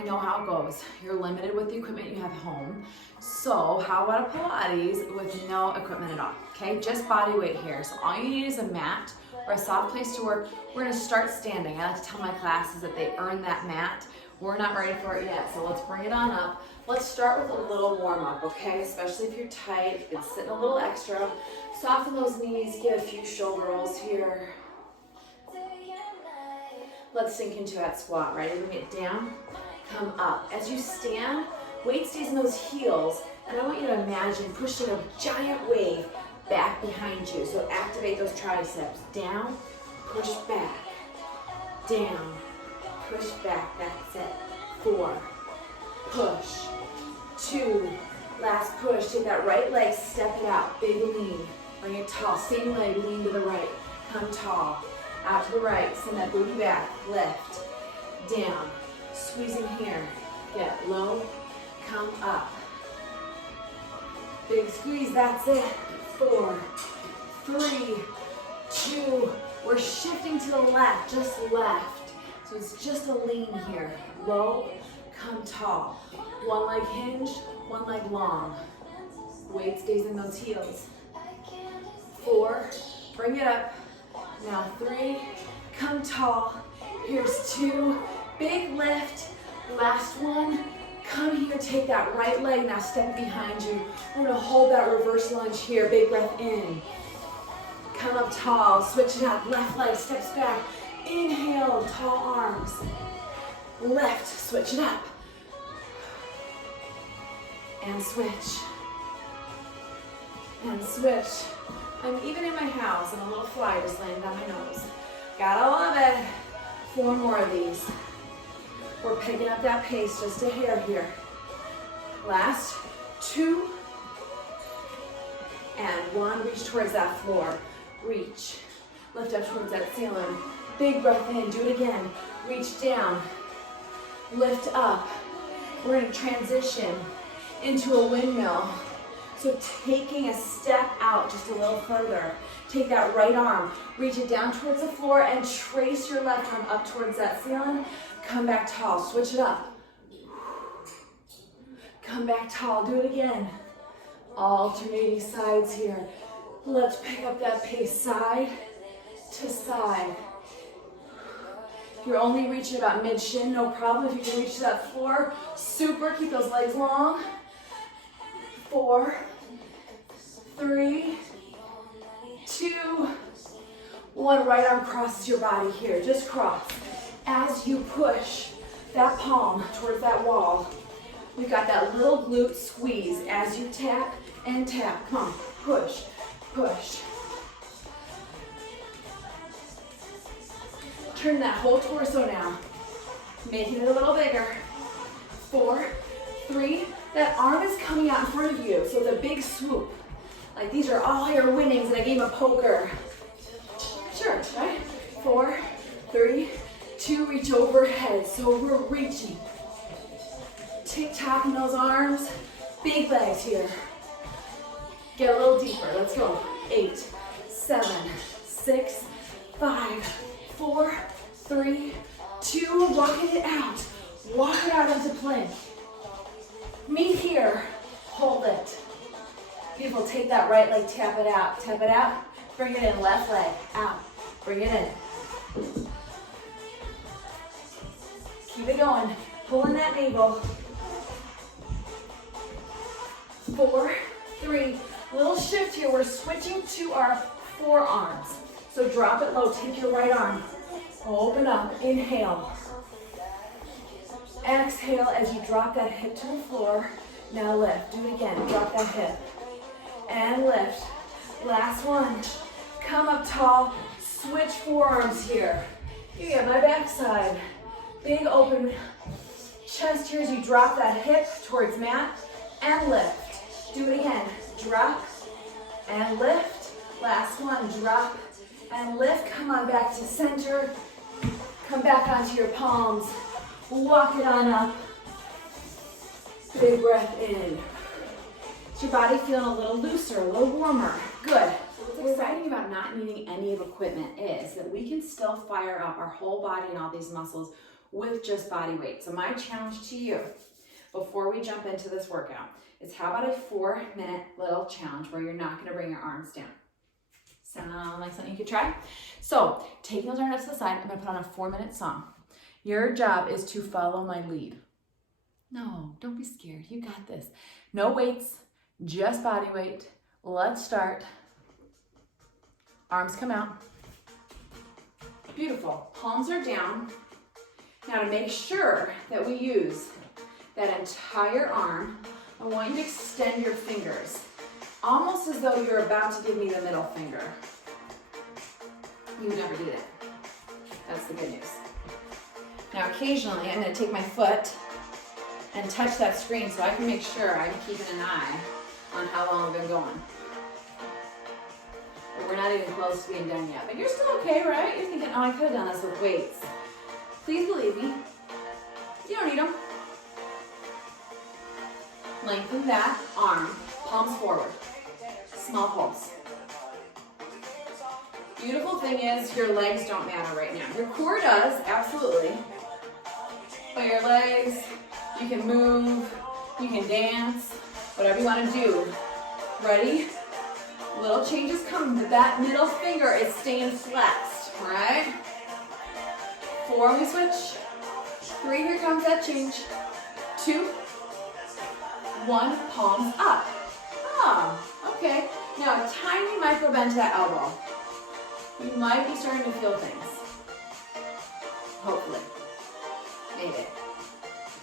I know how it goes. You're limited with the equipment you have at home. So how about a Pilates with no equipment at all? Okay, just body weight here. So all you need is a mat or a soft place to work. We're gonna start standing. I like to tell my classes that they earn that mat. We're not ready for it yet, so let's bring it on up. Let's start with a little warm up, okay? Especially if you're tight, you can sit in a little extra. Soften those knees, get a few shoulder rolls here. Let's sink into that squat, right? Bring it down, come up. As you stand, weight stays in those heels, and I want you to imagine pushing a giant wave back behind you. So activate those triceps. Down, push back. Down, push back. That's it. 4, push. 2, last push. Take that right leg, step it out. Big lean. Bring it tall. Same leg, lean to the right. Come tall. Out to the right, send that booty back, lift, down, squeezing here, get low, come up. Big squeeze, that's it. 4, 3, 2, we're shifting to the left, just left. So it's just a lean here. Low, come tall. One leg hinge, one leg long. Weight stays in those heels. 4, bring it up. Now 3, come tall. Here's 2, big lift. Last one, come here, take that right leg, now step behind you. We're gonna hold that reverse lunge here, big breath in. Come up tall, switch it up, left leg steps back. Inhale, tall arms. Left, switch it up. And switch. And switch. I'm even in my house and a little fly just landed on my nose. Gotta love it. 4 more of these. We're picking up that pace just a hair here. Last 2 and 1. Reach towards that floor. Reach. Lift up towards that ceiling. Big breath in. Do it again. Reach down. Lift up. We're gonna transition into a windmill. So taking a step out just a little further. Take that right arm, reach it down towards the floor and trace your left arm up towards that ceiling. Come back tall, switch it up. Come back tall, do it again. Alternating sides here. Let's pick up that pace side to side. If you're only reaching about mid-shin, no problem. If you can reach to that floor, super, keep those legs long. 4, 3, 2, 1. Right arm crosses your body here. Just cross. As you push that palm towards that wall, we got that little glute squeeze as you tap and tap. Come on. Push, push. Turn that whole torso now. Making it a little bigger. 4, 3, that arm is coming out in front of you, so it's a big swoop. Like these are all your winnings in a game of poker. Sure, right? 4, 3, 2, reach overhead. So we're reaching. Tick-tock in those arms. Big legs here. Get a little deeper. Let's go. 8, 7, 6, 5, 4, 3, 2, walking it out. Walk it out into plank. Meet here, hold it. Beautiful, take that right leg, tap it out, bring it in, left leg, out, bring it in. Keep it going, pulling that navel. 4, 3, little shift here, we're switching to our forearms. So drop it low, take your right arm, open up, inhale. Exhale as you drop that hip to the floor. Now lift. Do it again. Drop that hip. And lift. Last one. Come up tall. Switch forearms here. You get my backside. Big open chest here as you drop that hip towards mat. And lift. Do it again. Drop and lift. Last one. Drop and lift. Come on back to center. Come back onto your palms. Walk it on up. Big breath in. Is your body feeling a little looser, a little warmer? Good. What's exciting about not needing any of equipment is that we can still fire up our whole body and all these muscles with just body weight. So my challenge to you before we jump into this workout is, how about a 4-minute little challenge where you're not gonna bring your arms down? Sound like something you could try? So taking those arms to the side, I'm gonna put on a 4-minute song. Your job is to follow my lead. No, don't be scared, you got this. No weights, just body weight. Let's start. Arms come out. Beautiful, palms are down. Now to make sure that we use that entire arm, I want you to extend your fingers, almost as though you're about to give me the middle finger. You never did it. That's the good news. Now occasionally I'm going to take my foot and touch that screen so I can make sure I'm keeping an eye on how long I've been going. But we're not even close to being done yet. But you're still okay, right? You're thinking, oh, I could have done this with weights. Please believe me. You don't need them. Lengthen that arm, palms forward. Small pulse. Beautiful thing is your legs don't matter right now. Your core does, absolutely. But your legs, you can move, you can dance, whatever you want to do. Ready? Little changes coming, but that middle finger is staying flexed, all right? 4, we switch. 3, here comes that change. 2, 1, palms up. Ah, okay. Now a tiny micro bend to that elbow. You might be starting to feel things. Hopefully. Maybe.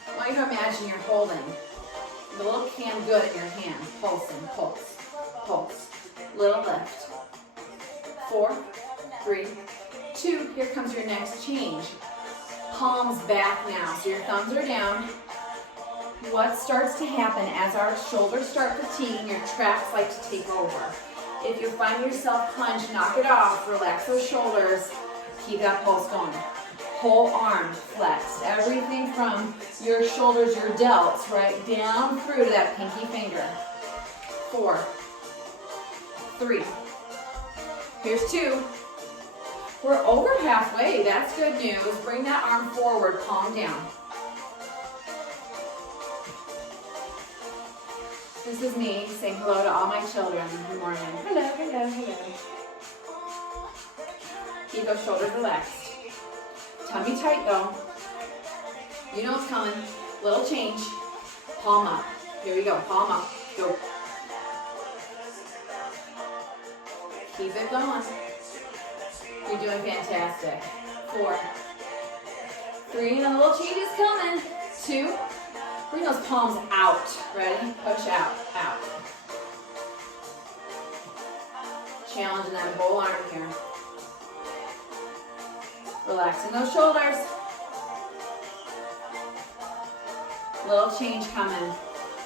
I want you to imagine you're holding the little can good in your hand, pulsing, pulse, pulse. Little lift. 4, 3, 2, here comes your next change. Palms back now, so your thumbs are down. What starts to happen as our shoulders start fatiguing, your traps like to take over. If you find yourself clench, knock it off, relax those shoulders, keep that pulse going. Whole arm flexed, everything from your shoulders, your delts, right down through to that pinky finger. 4, 3, here's 2. We're over halfway, that's good news. Bring that arm forward, palm down. This is me saying hello to all my children in the morning. Hello, hello, hello. Keep those shoulders relaxed. Tummy tight though. You know what's coming. Little change. Palm up. Here we go, palm up. Go. Keep it going. You're doing fantastic. 4, 3, and a little change is coming. 2, bring those palms out. Ready? Push out, out. Challenging that whole arm here. Relaxing those shoulders. Little change coming.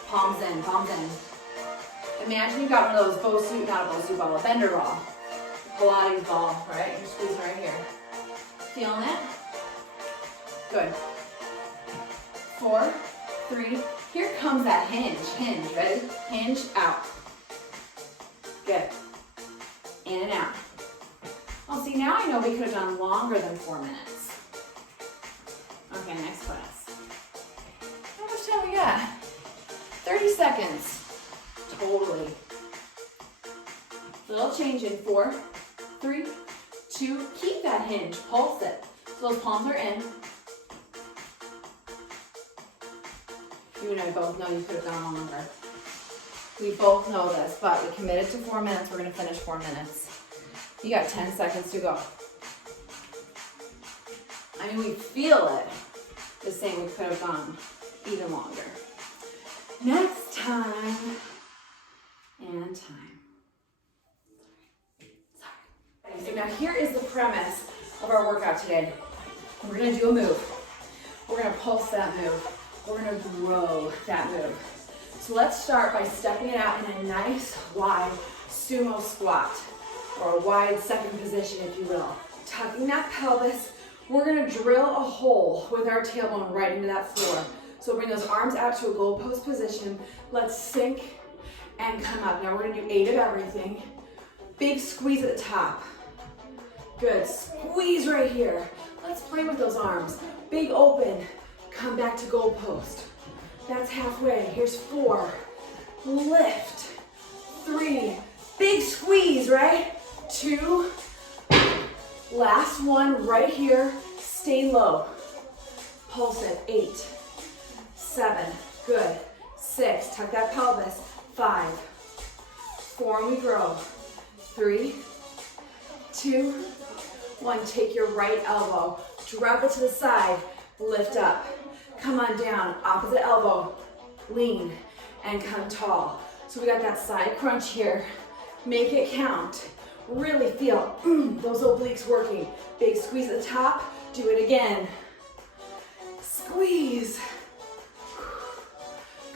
Palms in, palms in. Imagine you got one of those Bosu, not a Bosu ball, a bender ball. Pilates ball, right? You're squeezing right here. Feeling it? Good. 4, 3, here comes that hinge. Hinge, ready? Hinge, out. Good. In and out. Oh, see, now I know we could have done longer than 4 minutes. Okay, next class. How much time we got? 30 seconds. Totally. Little change in 4, 3, 2, keep that hinge, pulse it. So those palms are in. You and I both know you could have gone longer. We both know this, but we committed to 4 minutes. We're gonna finish 4 minutes. You got 10 seconds to go. I mean, we feel it. The same, we could have gone even longer. Next time, and time. Sorry. So now here is the premise of our workout today. We're gonna do a move. We're gonna pulse that move. We're gonna grow that move. So let's start by stepping it out in a nice wide sumo squat, or a wide second position, if you will. Tucking that pelvis, we're gonna drill a hole with our tailbone right into that floor. So bring those arms out to a goalpost position. Let's sink and come up. Now we're gonna do 8 of everything. Big squeeze at the top. Good, squeeze right here. Let's play with those arms. Big open. Come back to goal post. That's halfway. Here's 4. Lift. 3. Big squeeze, right? 2. Last one right here. Stay low. Pulse it. 8. 7. Good. 6. Tuck that pelvis. 5. 4. And we grow. 3. 2. 1. Take your right elbow. Drop it to the side. Lift up. Come on down. Opposite elbow. Lean. And come tall. So we got that side crunch here. Make it count. Really feel those obliques working. Big squeeze at the top. Do it again. Squeeze.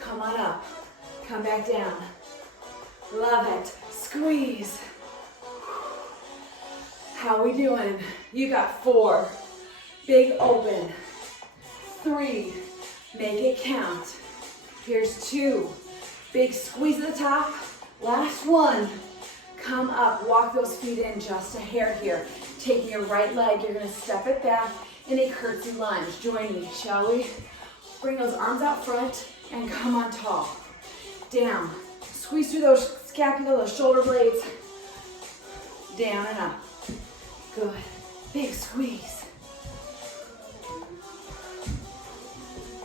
Come on up. Come back down. Love it. Squeeze. How we doing? You got 4. Big open. 3. Make it count. Here's 2. Big squeeze at the top. Last one. Come up. Walk those feet in just a hair here. Taking your right leg, you're going to step it back in a curtsy lunge. Join me, shall we? Bring those arms out front and come on tall. Down. Squeeze through those scapula, those shoulder blades. Down and up. Good. Big squeeze.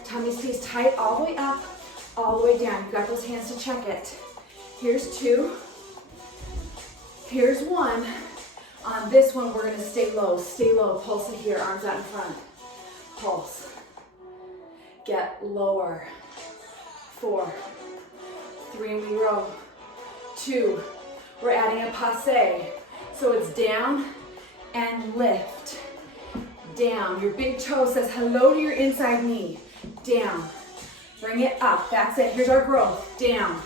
Tummy stays tight all the way up, all the way down. You've got those hands to check it. Here's 2. Here's 1. On this one, we're going to stay low. Stay low. Pulse it here. Arms out in front. Pulse. Get lower. 4. 3, and we row. 2. We're adding a passe. So it's down and lift. Down. Your big toe says hello to your inside knee. Down. Bring it up. That's it. Here's our growth. Down.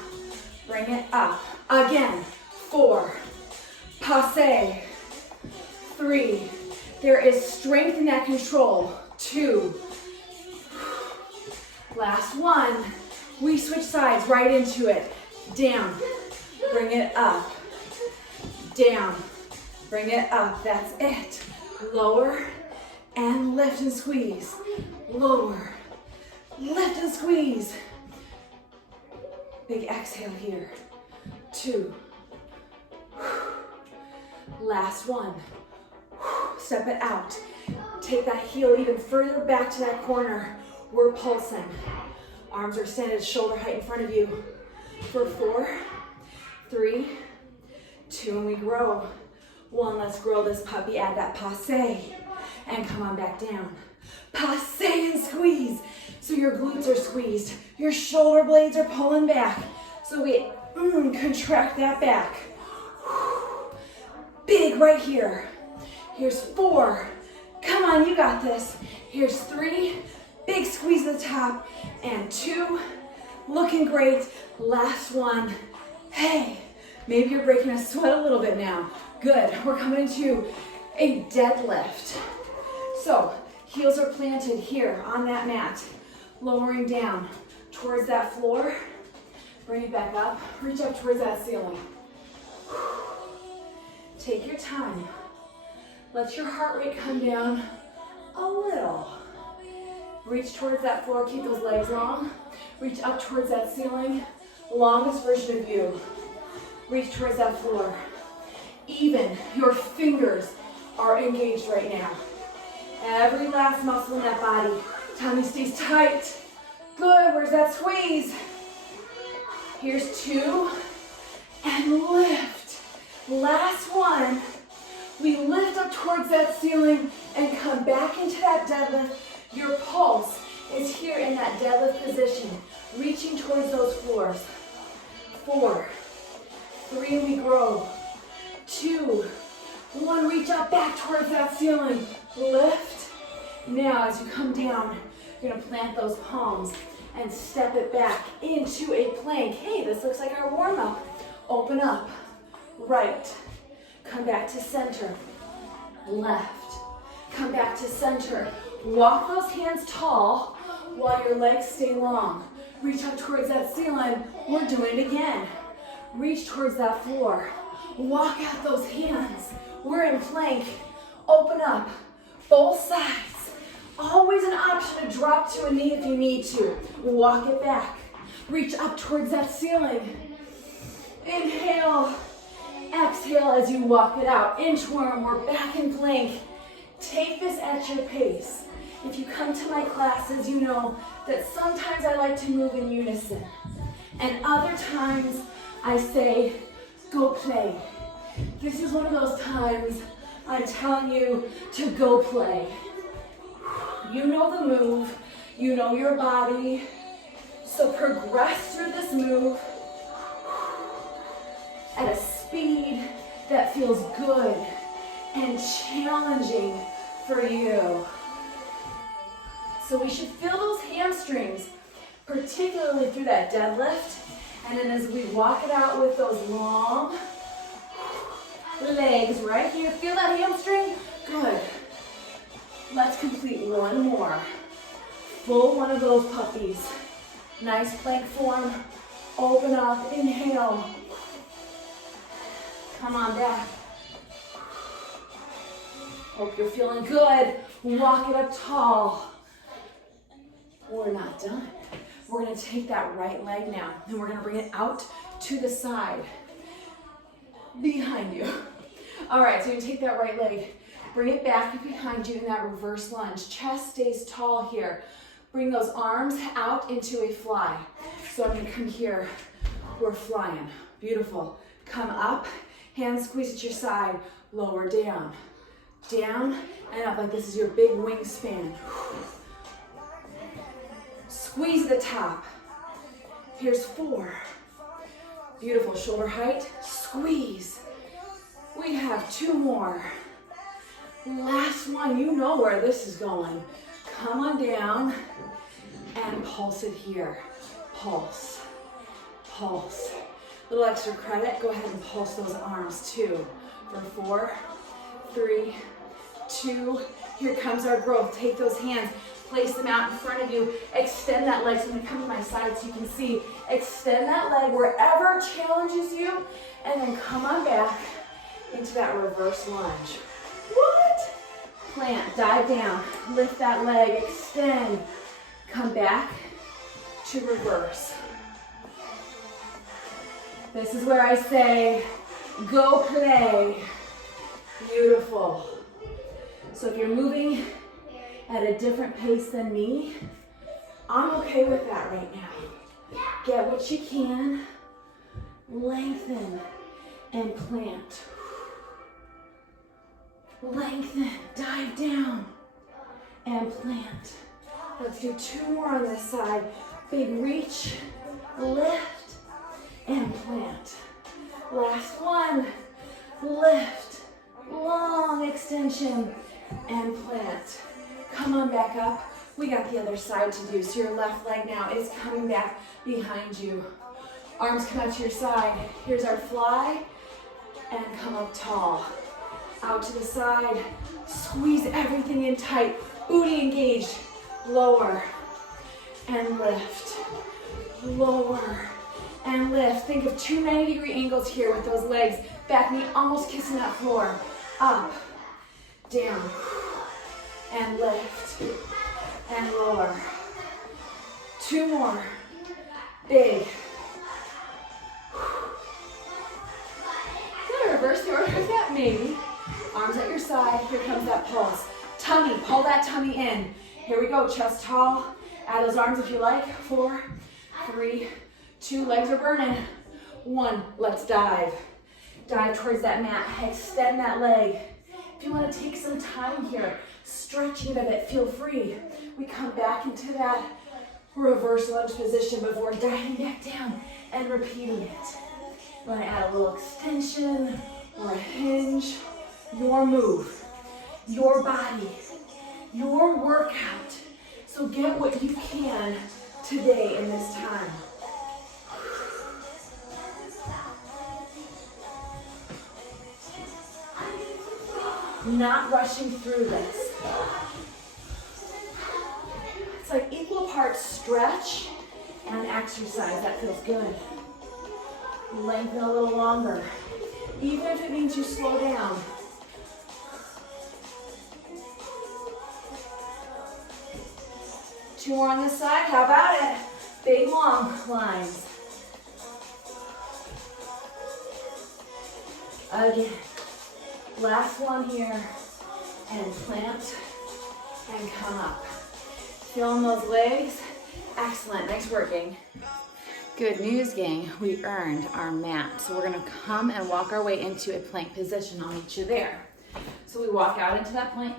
Bring it up. Again. 4. Passe. 3. There is strength in that control. 2. Last one. We switch sides right into it. Down. Bring it up. Down. Bring it up. That's it. Lower and lift and squeeze. Lower. Lift and squeeze. Big exhale here. 2. Last one. Step it out. Take that heel even further back to that corner. We're pulsing. Arms are extended, shoulder height in front of you. For 4, 3, 2, and we grow. 1, let's grow this puppy. Add that passe. And come on back down. Passe and squeeze. So your glutes are squeezed. Your shoulder blades are pulling back. So we contract that back. Big right here. Here's 4. Come on, you got this. Here's 3. Big squeeze at the top. And 2. Looking great. Last one. Hey, maybe you're breaking a sweat a little bit now. Good. We're coming into a deadlift. So heels are planted here on that mat. Lowering down towards that floor. Bring it back up. Reach up towards that ceiling. Take your time. Let your heart rate come down a little. Reach towards that floor. Keep those legs long. Reach up towards that ceiling. Longest version of you. Reach towards that floor. Even your fingers are engaged right now. Every last muscle in that body. Tummy stays tight. Good. Where's that squeeze? Here's 2. And lift. Last one. We lift up towards that ceiling and come back into that deadlift. Your pulse is here in that deadlift position, reaching towards those floors. 4, 3, and we grow. 2, 1, reach up back towards that ceiling. Lift. Now as you come down, you're gonna plant those palms and step it back into a plank. Hey, this looks like our warm-up. Open up. Right. Come back to center. Left. Come back to center. Walk those hands tall while your legs stay long. Reach up towards that ceiling. We're doing it again. Reach towards that floor. Walk out those hands. We're in plank. Open up. Both sides. Always an option to drop to a knee if you need to. Walk it back. Reach up towards that ceiling. Inhale. Exhale as you walk it out. Inchworm or back in plank. Take this at your pace. If you come to my classes, you know that sometimes I like to move in unison. And other times I say, go play. This is one of those times I'm telling you to go play. You know the move, you know your body, so progress through this move at a speed that feels good and challenging for you. So we should feel those hamstrings, particularly through that deadlift, and then as we walk it out with those long legs right here. Feel that hamstring? Good. Let's complete one more. Full one of those puppies. Nice plank form. Open up. Inhale. Come on back. Hope you're feeling good. Walk it up tall. We're not done. We're going to take that right leg now, and we're going to bring it out to the side. Behind you. All right, so you take that right leg. Bring it back behind you in that reverse lunge. Chest stays tall here. Bring those arms out into a fly. So I'm going to come here. We're flying. Beautiful. Come up. Hands squeeze at your side. Lower down. Down and up like this is your big wingspan. Squeeze the top. Here's 4. Beautiful. Shoulder height. Squeeze. We have 2 more. Last one. You know where this is going. Come on down and pulse it here. Pulse. Pulse. Little extra credit. Go ahead and pulse those arms too. For 4, 3, 2. Here comes our growth. Take those hands. Place them out in front of you. Extend that leg. So I'm going to come to my side so you can see. Extend that leg wherever challenges you. And then come on back into that reverse lunge. What? Plant. Dive down. Lift that leg. Extend. Come back to reverse. This is where I say, go play. Beautiful. So if you're moving at a different pace than me, I'm okay with that right now. Get what you can, lengthen and plant. Lengthen, dive down and plant. Let's do 2 more on this side. Big reach, lift and plant. Last one, lift, long extension and plant. Come on back up. We got the other side to do. So your left leg now is coming back behind you. Arms come out to your side. Here's our fly. And come up tall. Out to the side. Squeeze everything in tight. Booty engaged. Lower. And lift. Lower. And lift. Think of 2 90-degree angles here with those legs. Back knee almost kissing that floor. Up. Down. And lift. And lower. 2 more. Big. Can I reverse the order of that? Maybe. Arms at your side. Here comes that pulse. Tummy. Pull that tummy in. Here we go. Chest tall. Add those arms if you like. 4, 3, 2. Legs are burning. 1. Let's dive. Dive towards that mat. Extend that leg. If you want to take some time here, stretching it a bit, feel free. We come back into that reverse lunge position before diving back down and repeating it. You want to add a little extension or a hinge. Your move, your body, your workout. So get what you can today in this time. Not rushing through this. It's like equal parts stretch and exercise. That feels good. Lengthen a little longer. Even if it means you slow down. 2 more on this side. How about it? Big long lines. Again. Last one here. And plant and come up. Feeling those legs? Excellent. Nice working. Good news, gang. We earned our mat. So we're going to come and walk our way into a plank position. I'll meet you there. So we walk out into that plank.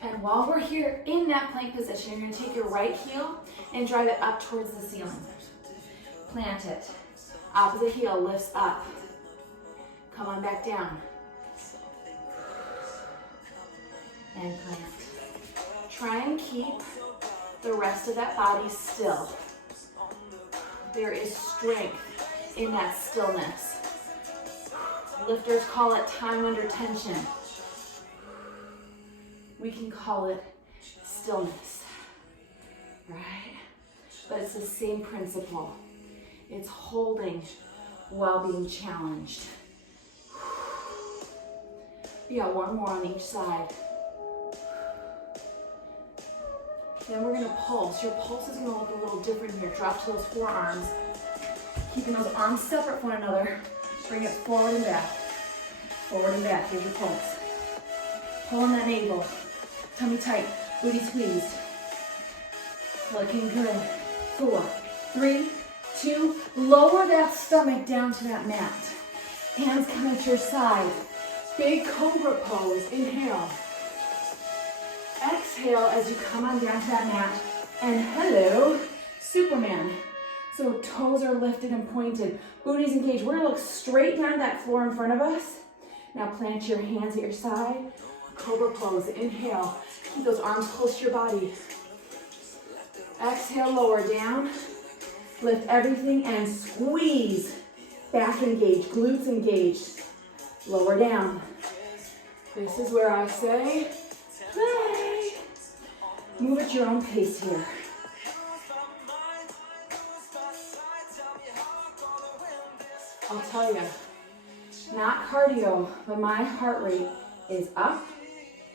And while we're here in that plank position, you're going to take your right heel and drive it up towards the ceiling. Plant it. Opposite heel lifts up. Come on back down. And plant. Try and keep the rest of that body still. There is strength in that stillness. Lifters call it time under tension. We can call it stillness, right? But it's the same principle. It's holding while being challenged. You got one more on each side. Then we're gonna pulse. Your pulse is gonna look a little different here. Drop to those forearms. Keeping those arms separate from one another. Bring it forward and back. Forward and back, here's your pulse. Pulling that navel. Tummy tight, booty squeezed. Looking good. 4, 3, 2, lower that stomach down to that mat. Hands come at your side. Big cobra pose, inhale. Exhale as you come on down to that mat. And hello, Superman. So toes are lifted and pointed. Booty's engaged. We're gonna look straight down to that floor in front of us. Now plant your hands at your side. Cobra pose, inhale. Keep those arms close to your body. Exhale, lower down. Lift everything and squeeze. Back engaged, glutes engaged. Lower down. This is where I say, play. Move at your own pace here. I'll tell you, not cardio, but my heart rate is up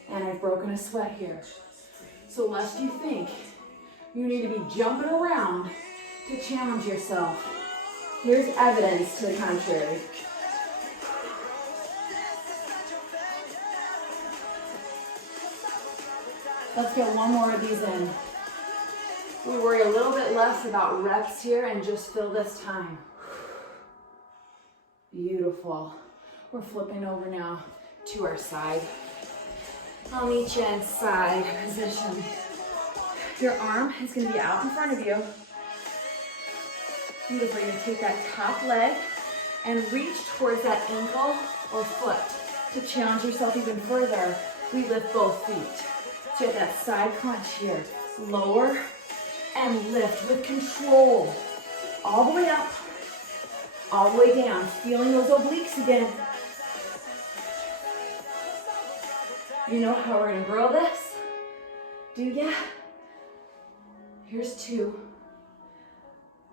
and I've broken a sweat here. So lest you think you need to be jumping around to challenge yourself, here's evidence to the contrary. Let's get one more of these in. We worry a little bit less about reps here and just fill this time. Beautiful. We're flipping over now to our side. I'll meet you in side position. Your arm is going to be out in front of you. Beautiful. You're going to take that top leg and reach towards that ankle or foot. To challenge yourself even further, we lift both feet. So you have that side crunch here. Lower and lift with control. All the way up, all the way down. Feeling those obliques again. You know how we're gonna grow this? Do ya? Here's 2.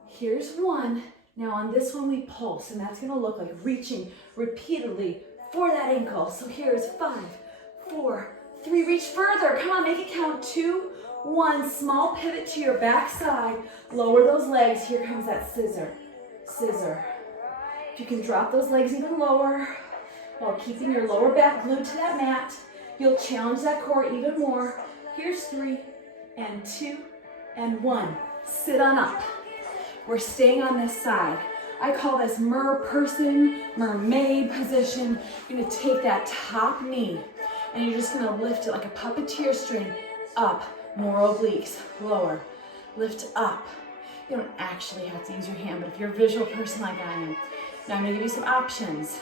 Here's 1. Now on this one we pulse, and that's gonna look like reaching repeatedly for that ankle. So here's 5, 4, 3, reach further. Come on, make it count. 2, 1. Small pivot to your back side. Lower those legs. Here comes that scissor. Scissor. If you can drop those legs even lower while keeping your lower back glued to that mat, you'll challenge that core even more. Here's 3 and 2 and 1. Sit on up. We're staying on this side. I call this mermaid position. You're gonna take that top knee and you're just gonna lift it like a puppeteer string. Up, more obliques, lower, lift up. You don't actually have to use your hand, but if you're a visual person like I am, now I'm gonna give you some options.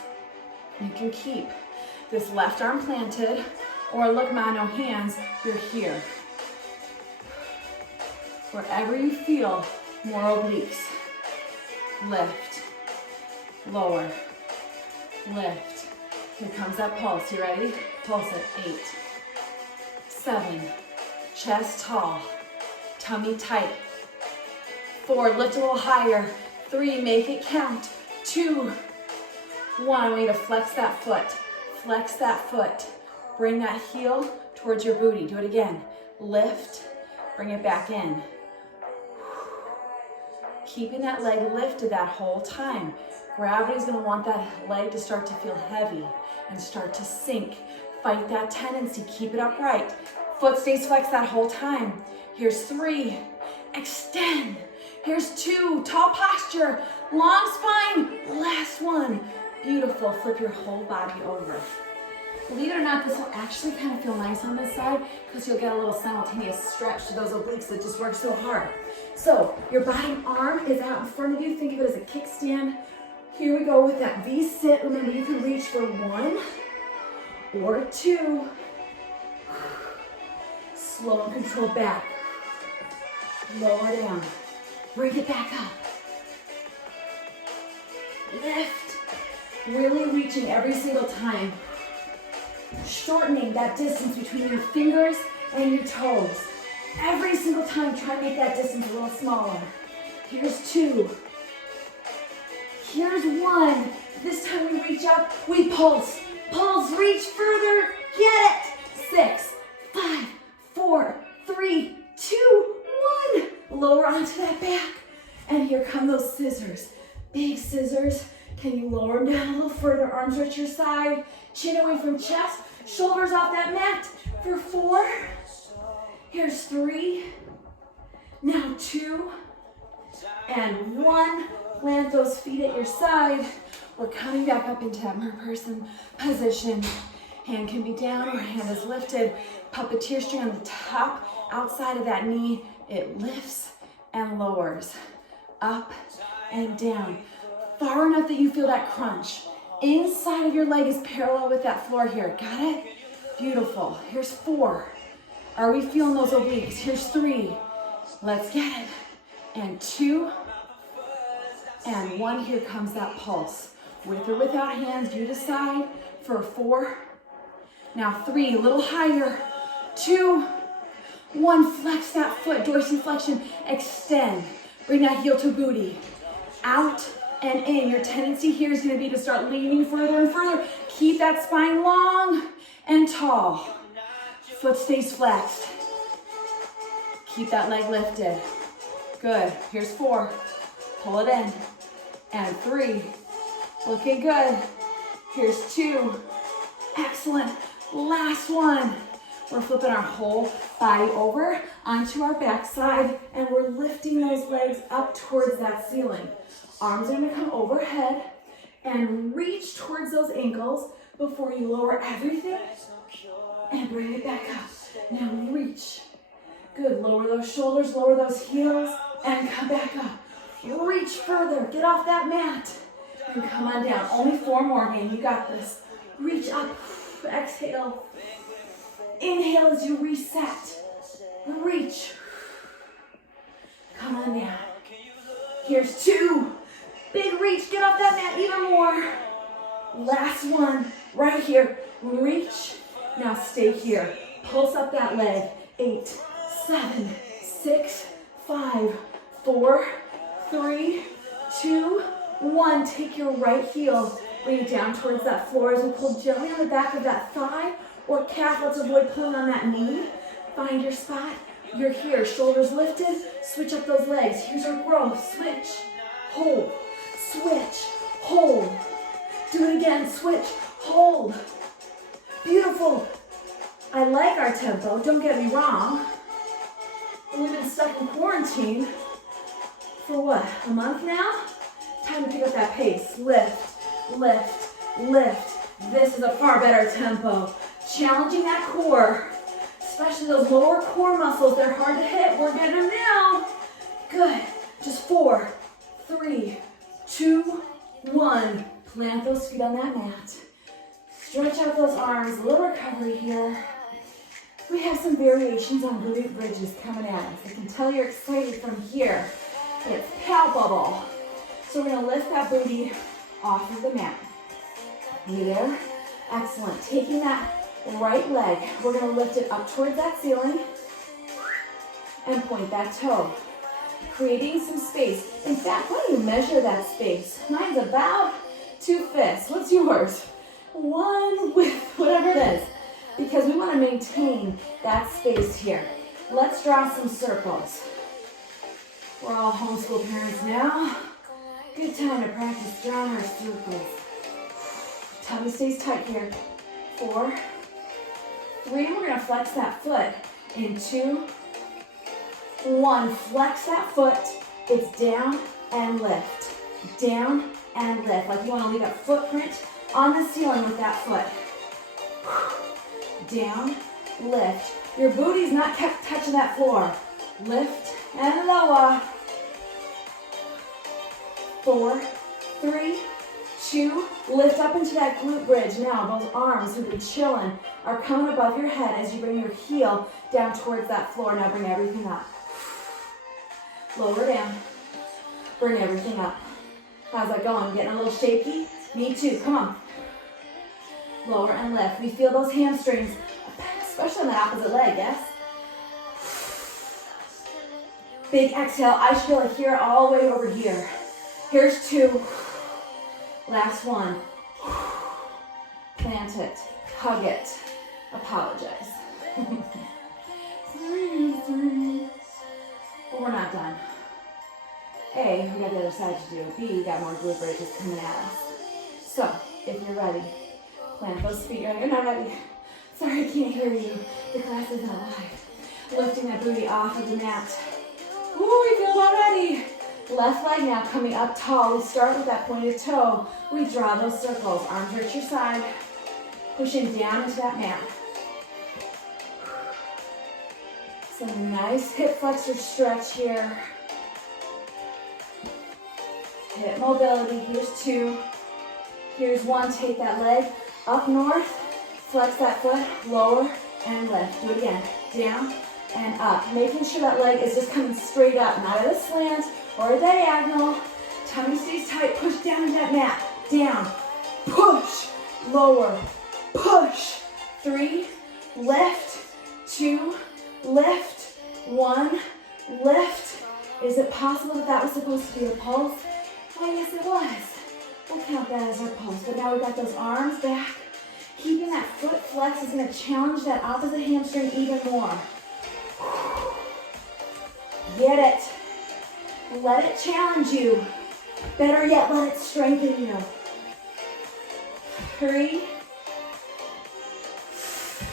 You can keep this left arm planted, or look, mano hands, you're here. Wherever you feel more obliques. Lift, lower, lift. Here comes that pulse. You ready? Pulse it. 8, 7, chest tall, tummy tight. 4, lift a little higher. 3, make it count. 2, 1. I want you to flex that foot. Flex that foot. Bring that heel towards your booty. Do it again. Lift, Bring it back in. Keeping that leg lifted that whole time. Gravity's gonna want that leg to start to feel heavy and start to sink. Fight that tendency, keep it upright. Foot stays flexed that whole time. Here's 3, extend. Here's 2, tall posture, long spine, last one. Beautiful, flip your whole body over. Believe it or not, this will actually kind of feel nice on this side because you'll get a little simultaneous stretch to those obliques that just work so hard. So your bottom arm is out in front of you. Think of it as a kickstand. Here we go with that V-sit. Remember, you can reach for 1 or 2. Slow and controlled back. Lower down. Bring it back up. Lift. Really reaching every single time. Shortening that distance between your fingers and your toes. Every single time, try to make that distance a little smaller. Here's 2. Here's 1. This time we reach up, we pulse. Pulse, reach further, get it. 6, 5, 4, 3, 2, 1. Lower onto that back. And here come those scissors. Big scissors. Can you lower them down a little further? Arms are at your side. Chin away from chest. Shoulders off that mat for 4. Here's 3. Now 2. And 1. Plant those feet at your side. We're coming back up into that mer person position. Hand can be down or hand is lifted. Puppeteer string on the top, outside of that knee. It lifts and lowers. Up and down. Far enough that you feel that crunch. Inside of your leg is parallel with that floor here. Got it? Beautiful. Here's 4. Are we feeling those obliques? Here's 3. Let's get it. And 2. And 1. Here comes that pulse. With or without hands, you decide. For 4. Now 3. A little higher. 2. 1. Flex that foot. Dorsiflexion. Extend. Bring that heel to booty. Out and in. Your tendency here is going to be to start leaning further and further. Keep that spine long and tall. Foot stays flexed. Keep that leg lifted. Good. Here's 4. Pull it in. And 3. Looking good. Here's 2. Excellent. Last one. We're flipping our whole body over onto our backside, and we're lifting those legs up towards that ceiling. Arms are going to come overhead and reach towards those ankles before you lower everything and bring it back up. Now reach. Good. Lower those shoulders, lower those heels, and come back up. Reach further. Get off that mat. And come on down. Only 4 more, man. You got this. Reach up. Exhale. Inhale as you reset. Reach. Come on down. Here's 2. Big reach. Get off that mat even more. Last one. Right here. Reach. Now stay here. Pulse up that leg. 8, 7, 6, 5, 4, 3, 2, 1. Take your right heel. Bring it down towards that floor as we pull gently on the back of that thigh or calf. Let's avoid pulling on that knee. Find your spot. You're here. Shoulders lifted. Switch up those legs. Here's our growth. Switch. Hold. Switch. Hold. Do it again. Switch. Hold. Beautiful. I like our tempo. Don't get me wrong. We've been stuck in quarantine for what? A month now? Time to pick up that pace. Lift. Lift. Lift. This is a far better tempo. Challenging that core, especially those lower core muscles. They're hard to hit. We're getting them now. Good. Just 4, 3, 2, 1. Plant those feet on that mat. Stretch out those arms. A little recovery here. We have some variations on glute bridges coming at us. I can tell you're excited from here. It's palpable. So we're going to lift that booty off of the mat. You there? Excellent. Taking that right leg, we're going to lift it up towards that ceiling and point that toe. Creating some space. In fact, why don't you measure that space? Mine's about 2 fists. What's yours? 1 with whatever it is. Because we want to maintain that space here. Let's draw some circles. We're all homeschool parents now. Good time to practice drawing our circles. Tummy stays tight here. 4, 3, and we're gonna flex that foot in 2, 1. Flex that foot. It's down and lift. Down and lift. Like you wanna leave a footprint on the ceiling with that foot. Down, lift. Your booty's not kept touching that floor. Lift and lower. 4, 3, 2, lift up into that glute bridge. Now those arms who've been chilling are coming above your head as you bring your heel down towards that floor. Now bring everything up. Lower down. Bring everything up. How's that going? Getting a little shaky? Me too. Come on. Lower and lift. We feel those hamstrings, especially on the opposite leg, yes? Big exhale. I should feel it here all the way over here. Here's 2. Last 1. Plant it. Hug it. Apologize. 3. But we're not done. A, we got the other side to do. B, we got more glute bridges coming at us. So, if you're ready, plant those feet. You're not ready. Sorry, I can't hear you. The class is not live. Lifting that booty off of the mat. Ooh, we feel it already. Left leg now coming up tall. We start with that pointed toe. We draw those circles. Arms reach your side. Pushing down into that mat. Some nice hip flexor stretch here. Hip mobility. Here's 2. Here's 1. Take that leg up north. Flex that foot. Lower and lift. Do it again. Down and up. Making sure that leg is just coming straight up, not at a slant or a diagonal. Tummy stays tight. Push down into that mat. Down. Push. Lower. Push. 3. Lift. 2. Lift. 1. Lift. Is it possible that that was supposed to be a pulse? Oh, yes, it was. We'll count that as our pulse. But now we've got those arms back. Keeping that foot flex is going to challenge that opposite hamstring even more. Get it. Let it challenge you. Better yet, let it strengthen you. 3.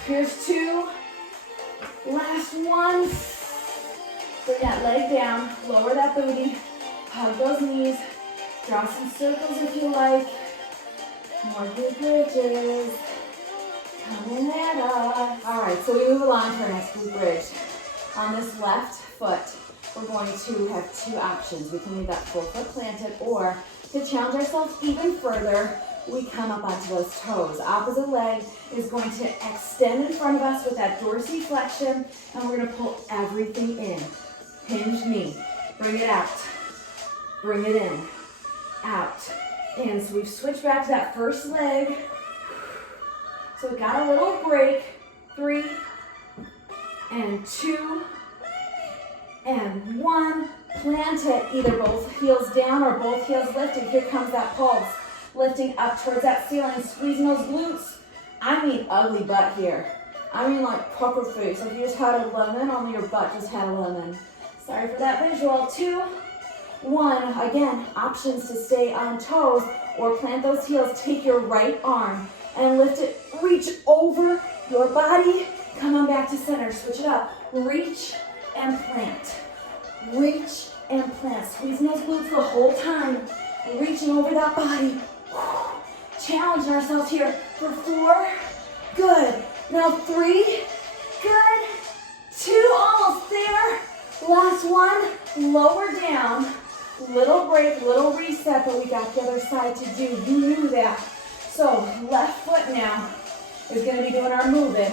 Here's 2. Last 1. Bring that leg down. Lower that booty. Hug those knees. Draw some circles if you like. More glute bridges. Coming at us. All right, so we move along to our next glute bridge. On this left foot, we're going to have 2 options. We can leave that full foot planted, or to challenge ourselves even further, we come up onto those toes. Opposite leg is going to extend in front of us with that dorsiflexion, and we're going to pull everything in. Hinge knee. Bring it out. Bring it in. Out. In. So we've switched back to that first leg. So we got a little break. 3 and 2 and 1. Plant it. Either both heels down or both heels lifted. Here comes that pulse. Lifting up towards that ceiling. Squeezing those glutes. I mean ugly butt here. I mean like pucker face. Like you just had a lemon, only your butt just had a lemon. Sorry for that visual. 2, 1. Again, options to stay on toes or plant those heels. Take your right arm and lift it. Reach over your body. Come on back to center. Switch it up. Reach and plant. Reach and plant. Squeezing those glutes the whole time. Reaching over that body. Challenging ourselves here for 4. Good. Now 3. Good. 2. Almost there. Last 1. Lower down. Little break, little reset, but we got the other side to do. You knew that. So left foot now is going to be doing our moving.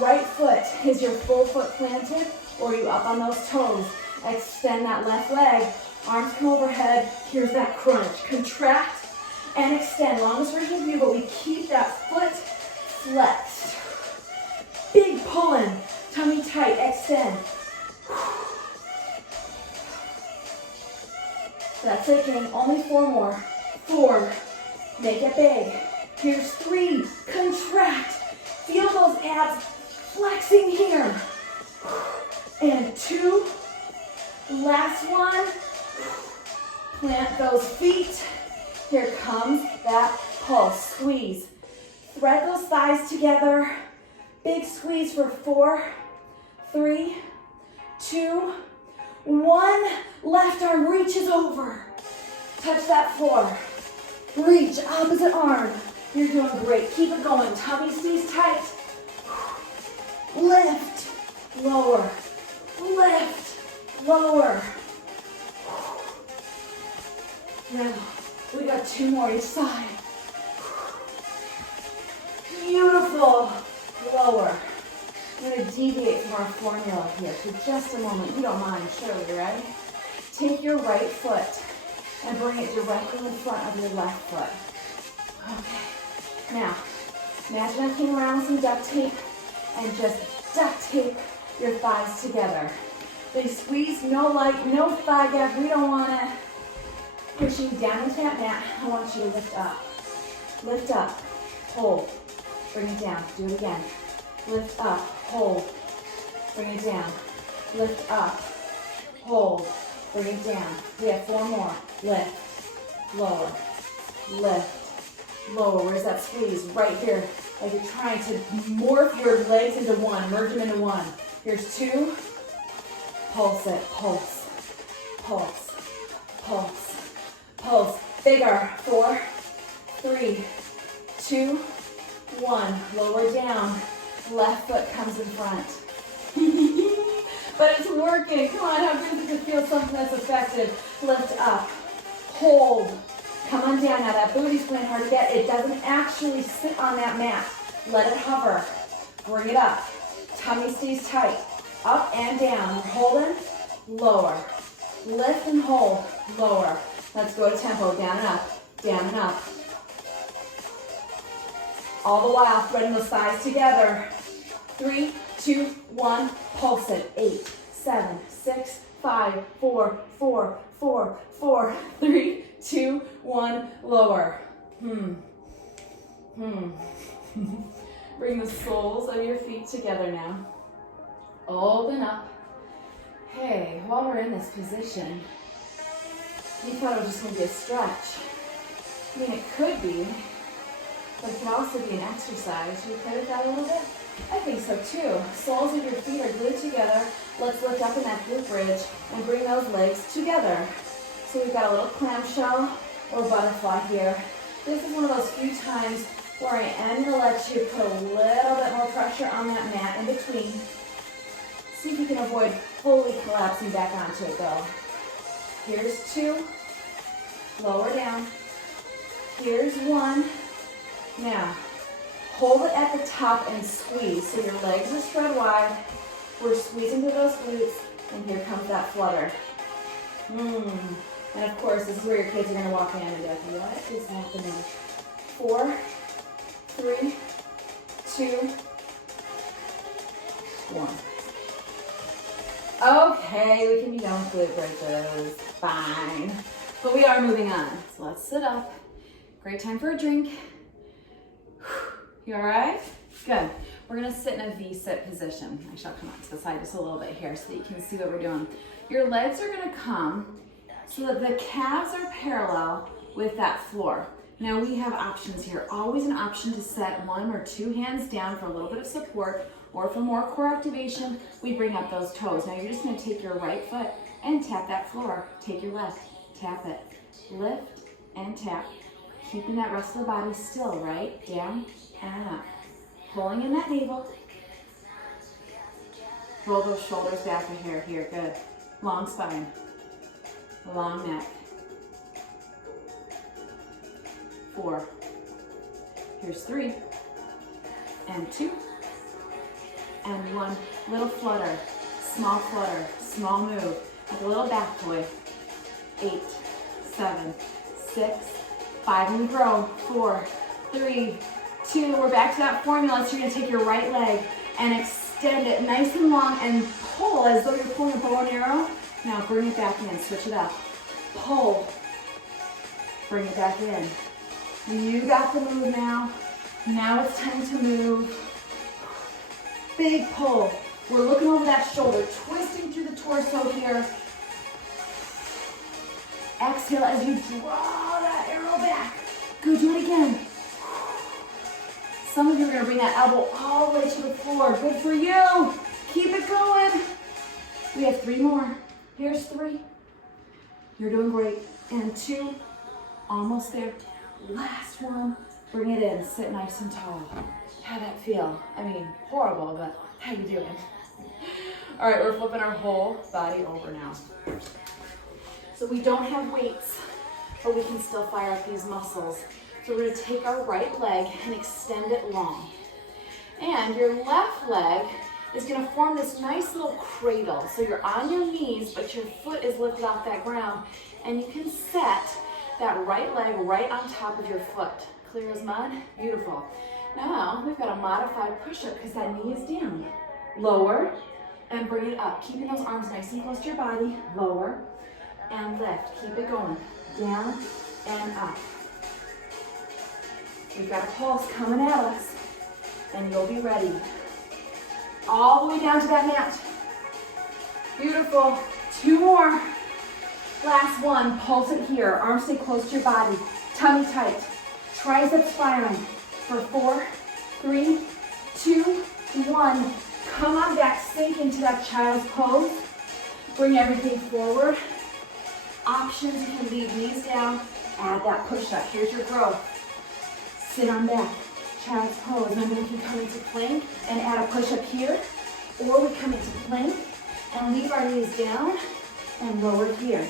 Right foot is your full foot planted, or you up on those toes. Extend that left leg. Arms come overhead. Here's that crunch. Contract and extend. Longest version of you, but we keep that foot flexed. Big pulling. Tummy tight. Extend. That's it, gang. Only 4 more. 4. Make it big. Here's 3. Contract. Feel those abs flexing here. and 2. Last one. Plant those feet. Here comes that pulse. Squeeze. Thread those thighs together. Big squeeze for 4, 3, 2, 1. Left arm reaches over. Touch that floor. Reach, opposite arm. You're doing great. Keep it going. Tummy stays tight. Lift, lower, lift, lower. Now, we got 2 more each side. Beautiful. Lower. I'm going to deviate from our formula here for just a moment. You don't mind, surely, right? Take your right foot and bring it directly in front of your left foot. Okay. Now, imagine I came around with some duct tape and just duct tape your thighs together. They squeeze, no light, no thigh gap. We don't want to push you down into that mat. I want you to lift up. Lift up, hold, bring it down. Do it again. Lift up, hold, bring it down. Lift up, hold, bring it down. We have 4 more. Lift, lower, lift, lower. Where's that squeeze? Right here. Like you're trying to morph your legs into one, merge them into one. Here's 2. Pulse it, pulse, pulse, pulse, pulse. Bigger. 4, 3, 2, 1. Lower down. Left foot comes in front. But it's working. Come on, how good is it to feel something that's effective? Lift up. Hold. Come on down. Now that booty's playing hard to get. It doesn't actually sit on that mat. Let it hover. Bring it up. Tummy stays tight. Up and down. We're holding. Lower. Lift and hold. Lower. Let's go to tempo. Down and up. Down and up. All the while threading those thighs together. 3, 2, 1. Pulse it. 8, 7, 6, 5, 4, 4, 4, 4, 3, 2, 1. Lower. Bring the soles of your feet together now. Open up. Hey, while we're in this position, you thought it was just going to be a stretch. I mean, it could be, but it can also be an exercise. Should we play with that a little bit? I think so too. Soles of your feet are glued together. Let's lift up in that glute bridge and bring those legs together. So we've got a little clamshell or butterfly here. This is one of those few times where I am going to let you put a little bit more pressure on that mat in between. See if you can avoid fully collapsing back onto it though. Here's 2. Lower down. Here's 1. Now, hold it at the top and squeeze. So your legs are spread wide. We're squeezing through those glutes, and here comes that flutter. And of course, this is where your kids are going to walk in and be like, what is happening? 4, 3, 2, 1. Okay, we can be done with glute bridges. Fine. But we are moving on. So let's sit up. Great time for a drink. You all right? Good. We're going to sit in a V-sit position. Actually, I'll come out to the side just a little bit here so that you can see what we're doing. Your legs are going to come so that the calves are parallel with that floor. Now we have options here. Always an option to set 1 or 2 hands down for a little bit of support, or for more core activation, we bring up those toes. Now you're just going to take your right foot and tap that floor. Take your left, tap it. Lift and tap. Keeping that rest of the body still, right? Down and up. Pulling in that navel. Roll those shoulders back a hair here. Good. Long spine. Long neck. 4. Here's 3. And 2. And 1. Little flutter. Small move. Like a little back toy. 8, 7, 6, 5, and grow. 4, 3, 2. We're back to that formula. So you're going to take your right leg and extend it nice and long and pull as though you're pulling a bow and arrow. Now bring it back in. Switch it up. Pull. Bring it back in. You got the move now. Now it's time to move. Big pull. We're looking over that shoulder, twisting through the torso here. Exhale as you draw that arrow back. Good, do it again. Some of you are gonna bring that elbow all the way to the floor. Good for you. Keep it going. We have 3 more. Here's 3. You're doing great. And 2, almost there. Last one, bring it in, sit nice and tall. How'd that feel? I mean, horrible, but how you doing? All right, we're flipping our whole body over now. So we don't have weights, but we can still fire up these muscles. So we're gonna take our right leg and extend it long. And your left leg is gonna form this nice little cradle. So you're on your knees, but your foot is lifted off that ground, and you can set that right leg right on top of your foot. Clear as mud? Beautiful. Now, we've got a modified push-up because that knee is down. Lower and bring it up. Keeping those arms nice and close to your body. Lower and lift. Keep it going. Down and up. We've got a pulse coming at us, and you'll be ready. All the way down to that mat. Beautiful. 2 more. Last one. Pulse it here. Arms stay close to your body. Tummy tight. Triceps firing. For 4, 3, 2, 1. Come on back. Sink into that child's pose. Bring everything forward. Options, you can leave knees down. Add that push-up. Here's your growth. Sit on back. Child's pose. And then we can come into plank and add a push-up here. Or we come into plank and leave our knees down and lower here.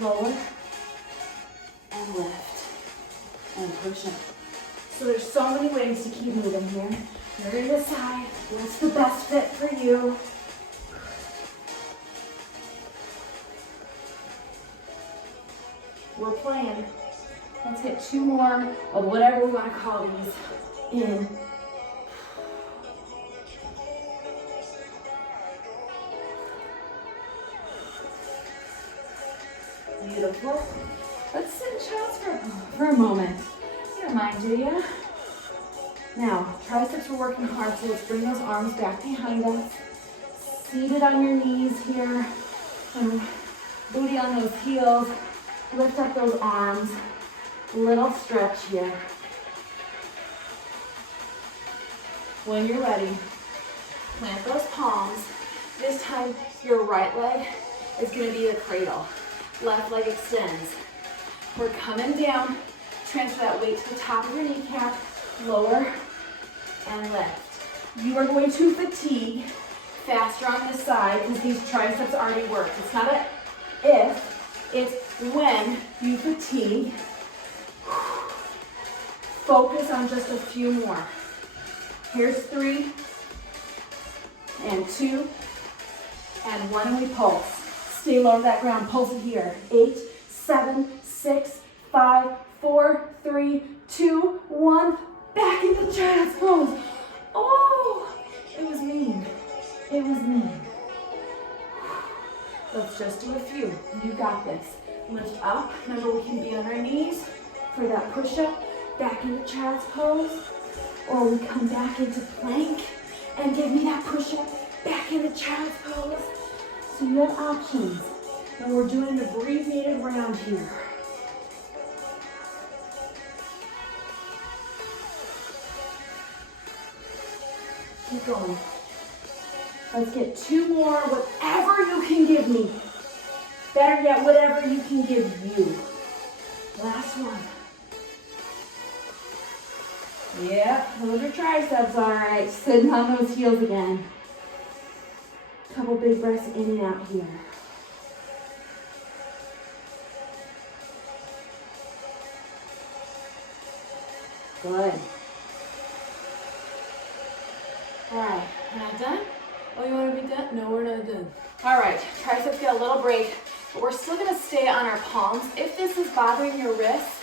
Lower and lift and push up. So there's so many ways to keep moving here. You're going to decide what's the best fit for you. We're playing. Let's get 2 more of whatever we want to call these in. Beautiful. Let's sit in child's for a moment. You don't mind, do you? Now, triceps are working hard, so let's bring those arms back behind us. Seated on your knees here. And booty on those heels. Lift up those arms. Little stretch here. When you're ready, plant those palms. This time, your right leg is going to be the cradle. Left leg extends. We're coming down. Transfer that weight to the top of your kneecap. Lower and lift. You are going to fatigue faster on this side because these triceps already work. It's not a if, it's when you fatigue. Focus on just a few more. Here's 3 and 2 and 1, and we pulse. Stay low to that ground. Pulse it here. 8, 7, 6, 5, 4, 3, 2, 1. Back into child's pose. Oh, it was mean. It was mean. Let's just do a few. You got this. Lift up. Remember, we can be on our knees for that push-up. Back into child's pose. Or we come back into plank and give me that push-up. Back into child's pose. So you have options. And we're doing an abbreviated round here. Keep going. Let's get 2 more, whatever you can give me. Better yet, whatever you can give you. Last one. Yep, those are triceps, all right. Sitting on those heels again. Couple big breaths in and out here. Good. All right, not done? Oh, you want to be done? No, we're not done. All right, triceps get a little break, but we're still gonna stay on our palms. If this is bothering your wrists,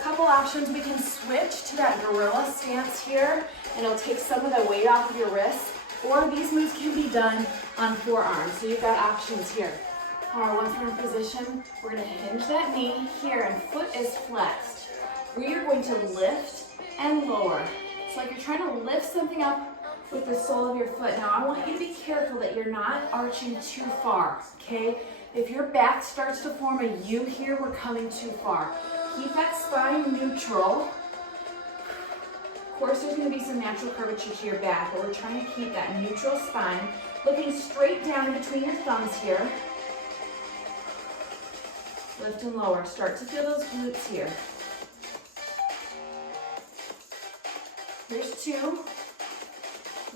couple options. We can switch to that gorilla stance here, and it'll take some of the weight off of your wrists, or these moves can be done on forearms. So you've got options here. All right, once we're in position, we're gonna hinge that knee here, and foot is flexed. We are going to lift and lower. So like you're trying to lift something up with the sole of your foot. Now I want you to be careful that you're not arching too far, okay? If your back starts to form a U here, we're coming too far. Keep that spine neutral. Of course, there's going to be some natural curvature to your back, but we're trying to keep that neutral spine, looking straight down between your thumbs here. Lift and lower. Start to feel those glutes here. Here's 2.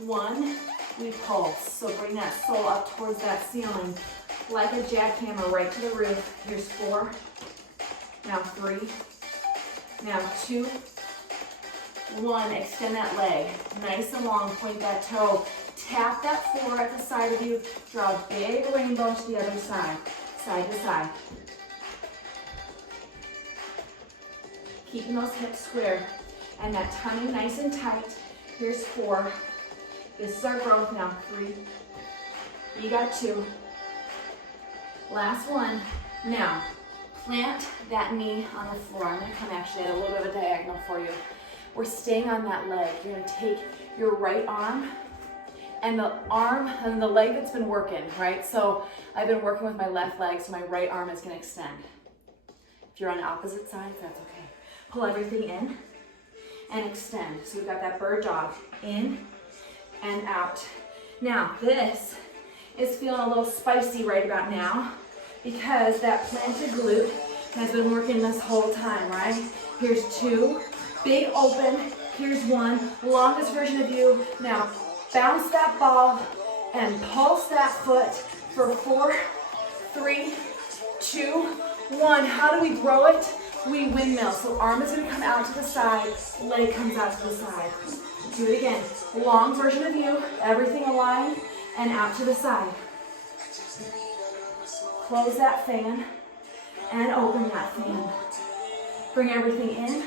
1, we pulse. So bring that sole up towards that ceiling like a jackhammer right to the roof. Here's 4. Now 3. Now 2. 1, extend that leg. Nice and long, point that toe. Tap that floor at the side of you. Draw a big rainbow to the other side. Side to side. Keeping those hips square. And that tummy nice and tight. Here's 4. This is our growth now. 3. You got 2. Last 1. Now, plant that knee on the floor. I'm going to come actually at a little bit of a diagonal for you. We're staying on that leg. You're going to take your right arm and the leg that's been working, right? So I've been working with my left leg, so my right arm is going to extend. If you're on opposite sides, that's okay. Pull everything in and extend. So we've got that bird dog, in and out. Now this is feeling a little spicy right about now because that planted glute has been working this whole time, right? Here's 2, big open. Here's 1, longest version of you. Now bounce that ball and pulse that foot for 4, 3, 2, 1. How do we grow it? We windmill. So arm is going to come out to the side, leg comes out to the side. Do it again. Long version of you, everything aligned and out to the side. Close that fan and open that fan. Bring everything in.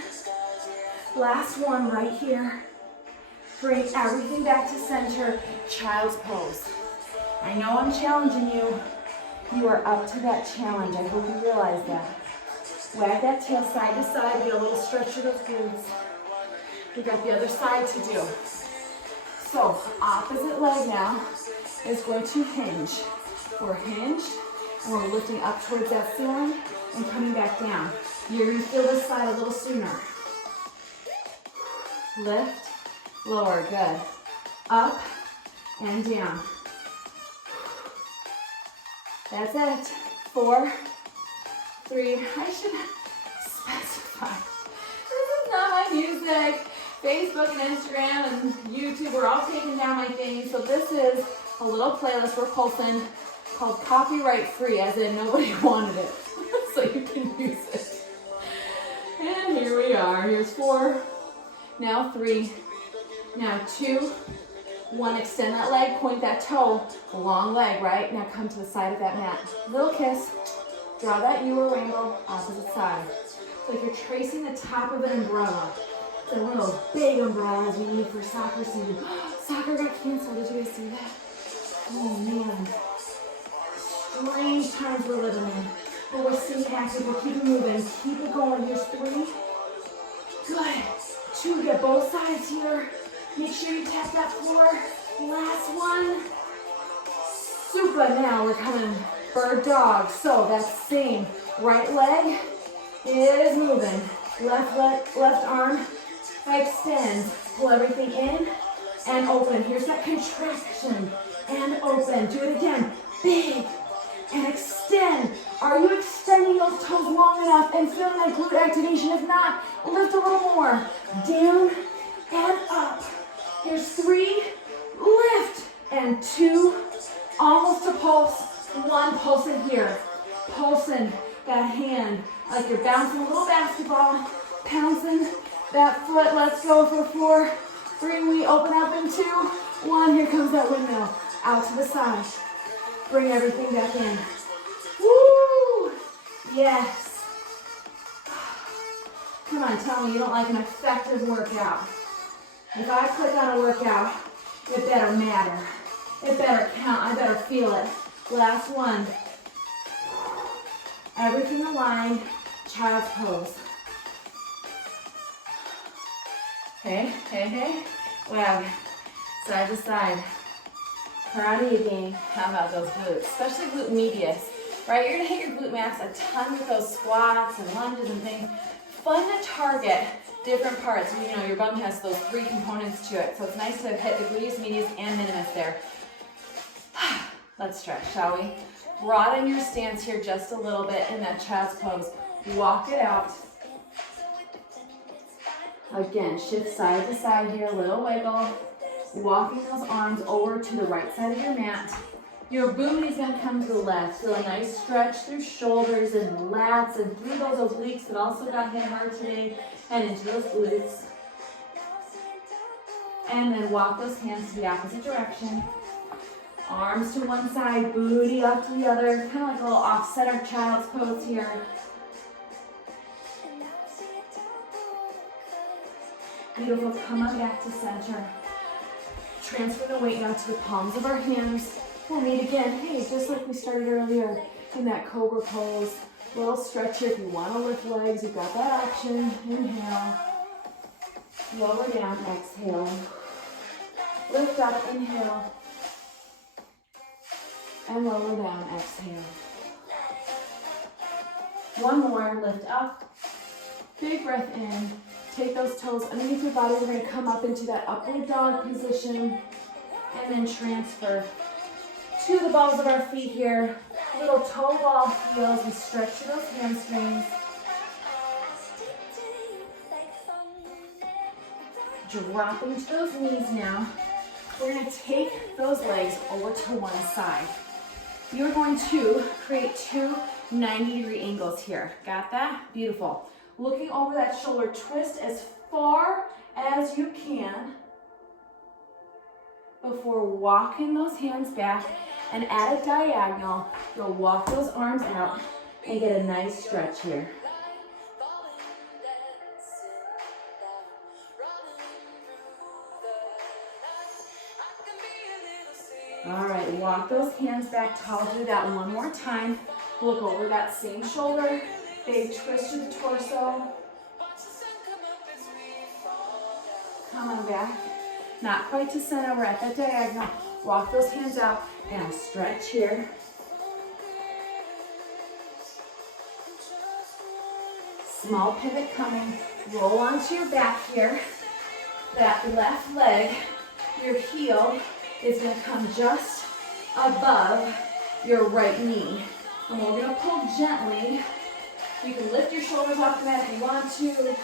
Last one right here. Bring everything back to center, child's pose. I know I'm challenging you. You are up to that challenge. I hope you realize that. Wag that tail side to side, get a little stretch to those glutes. We got the other side to do. So, opposite leg now is going to hinge. We're hinged, and we're lifting up towards that ceiling and coming back down. You're going to feel this side a little sooner. Lift, lower, good. Up and down. That's it. 4, 3, I should specify. This is not my music. Facebook and Instagram and YouTube are all taking down my thing. So this is a little playlist we're pulsing called Copyright Free, as in nobody wanted it. So you can use it. And here we are. Here's 4, now 3, now 2, 1. Extend that leg, point that toe, long leg, right? Now come to the side of that mat. Little kiss. Draw that U or rainbow, opposite side. So like you're tracing the top of an umbrella. It's one of those big umbrellas we need for soccer season. Soccer got canceled, did you guys see that? Oh man. Strange times we're living in. But we're staying active, we're keeping moving. Keep it going, here's 3. Good. 2, get both sides here. Make sure you tap that floor. Last 1. Super, now we're coming bird dog. So that same right leg is moving. Left arm extends. Pull everything in and open. Here's that contraction and open. Do it again. Big and extend. Are you extending those toes long enough and feeling that glute activation? If not, lift a little more. Down and up. Here's 3. Lift and 2. Almost a pulse. 1, pulsing here. Pulsing that hand like you're bouncing a little basketball. Pouncing that foot. Let's go for 4, 3. We open up in 2, 1. Here comes that windmill. Out to the side. Bring everything back in. Woo! Yes. Come on, tell me you don't like an effective workout. If I click on a workout, it better matter. It better count. I better feel it. Last 1. Everything aligned. Child's pose. Hey. Wag. Side to side. Karate again. How about those glutes? Especially glute medius, right? You're gonna hit your glute max a ton with those squats and lunges and things. Fun to target different parts. You know, your bum has those 3 components to it, so it's nice to hit the gluteus medius and minimus there. Let's stretch, shall we? Broaden your stance here just a little bit in that child's pose. Walk it out. Again, shift side to side here, a little wiggle. Walking those arms over to the right side of your mat. Your boom is going to come to the left. Feel a nice stretch through shoulders and lats and through those obliques that also got hit hard today and into those glutes. And then walk those hands to the opposite direction. Arms to one side, booty up to the other. Kind of like a little off-center child's pose here. Beautiful. Come on back to center. Transfer the weight now to the palms of our hands. We'll meet again. Hey, just like we started earlier in that cobra pose. A little stretch here. If you want to lift legs, you've got that option. Inhale. Lower down. Exhale. Lift up. Inhale. And lower down. Exhale. One more. Lift up. Big breath in. Take those toes underneath your body. We're going to come up into that upward dog position and then transfer to the balls of our feet here. Little toe ball heels. We stretch through those hamstrings. Dropping to those knees now. We're going to take those legs over to one side. You're going to create 2 90-degree angles here. Got that? Beautiful. Looking over that shoulder, twist as far as you can before walking those hands back, and at a diagonal, you'll walk those arms out and get a nice stretch here. All right, walk those hands back tall. Do that one more time. Look over that same shoulder. Big twist to the torso. Come on back. Not quite to center. We're at that diagonal. Walk those hands out and stretch here. Small pivot coming. Roll onto your back here. That left leg, your heel, is going to come just above your right knee. And we're going to pull gently. You can lift your shoulders off the mat if you want to.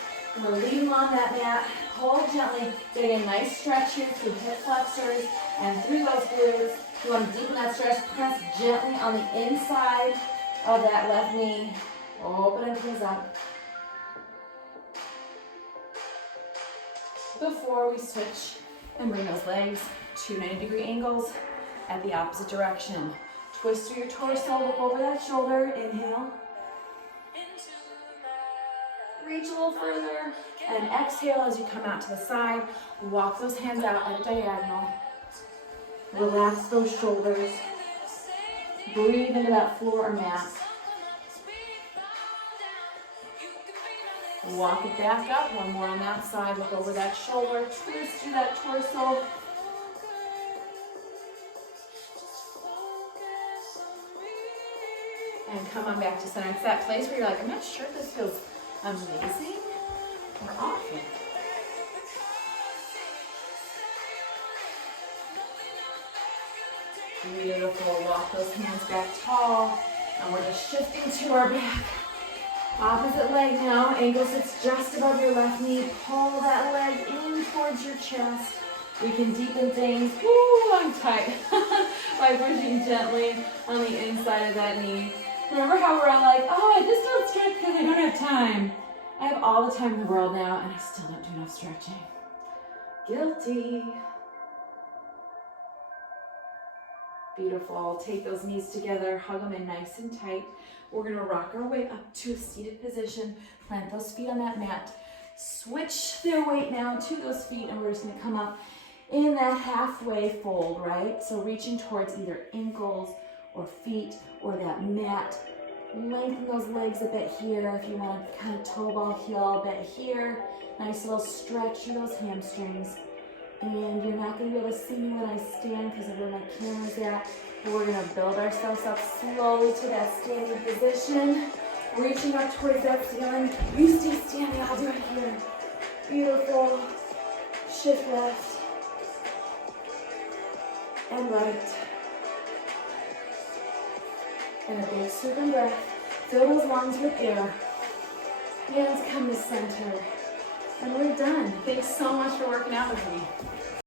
We're leaning on that mat. Pull gently. Getting a nice stretch here through hip flexors and through those glutes. You want to deepen that stretch. Press gently on the inside of that left knee. Open and close up. Before we switch and bring those legs to 90-degree angles at the opposite direction. Twist through your torso. Look over that shoulder. Inhale. Reach a little further and exhale as you come out to the side. Walk those hands out at a diagonal. Relax those shoulders. Breathe into that floor or mat. Walk it back up. One more on that side. Look over that shoulder. Twist through that torso. And come on back to center. It's that place where you're like, I'm not sure if this feels amazing or awful. Beautiful. Walk those hands back tall. And we're just shifting to our back. Opposite leg now. Ankle sits just above your left knee. Pull that leg in towards your chest. We can deepen things. Woo, I'm tight. By pushing gently on the inside of that knee. Remember how we're all like, oh, I just don't stretch because I don't have time. I have all the time in the world now, and I still don't do enough stretching. Guilty. Beautiful. Take those knees together, hug them in nice and tight. We're going to rock our way up to a seated position. Plant those feet on that mat. Switch their weight now to those feet, and we're just going to come up in that halfway fold, right? So reaching towards either ankles or feet or that mat. Lengthen those legs a bit here if you want to kind of toe ball heel a bit here. Nice little stretch through those hamstrings. And you're not going to be able to see me when I stand because of where my camera's at. But we're going to build ourselves up slowly to that standing position. Reaching up towards that ceiling. You stay standing, I'll do it here. Beautiful. Shift left and right. And a big sweeping breath. Fill those lungs with air. Hands come to center. And we're done. Thanks so much for working out with me.